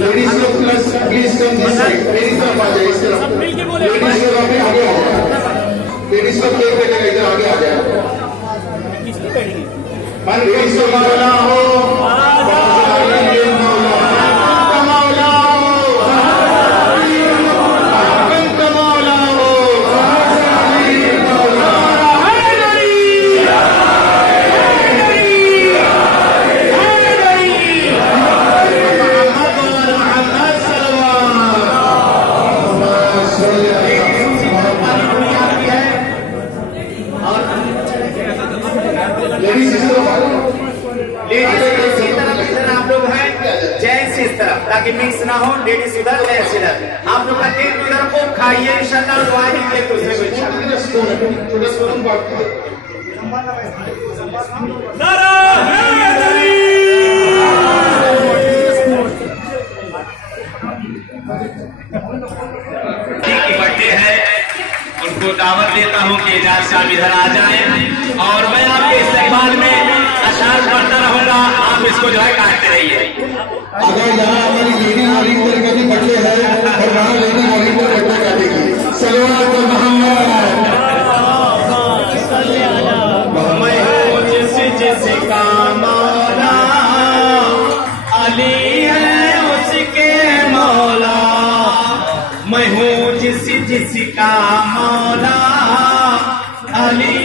Ladies को please come this side, मेरी तरफ आ जाए, इस तरफ लेडीज को आगे आ जाए, लेडीज को केक कटेगा, इधर आगे आ जाए। लेडीज को मौला हो, ताकि मिक्स ना हो, लेडीज उधर जेंट्स इधर। आप लोग का केक उधर को खाइए इंशाल्लाह, दुआएं एक दूसरे को इंशाल्लाह। बर्थडे है, उनको दावत देता हूँ कि एजाज साहब इधर आ जाएं और मैं आपके इस्तेमाल में अशार पढ़ता रहूंगा, आप इसको जो है काटते रहिए। अगर यहाँ हमारी लेडी मॉर्निंग का भी बर्थडे है और वहाँ लेडी मॉर्निंग का बर्थडे काटेगी, सल्लल्लाहु अलैहि मोहम्मद जिसका मौला अली है उसके मौला, मैं हूँ जिसका मौला अली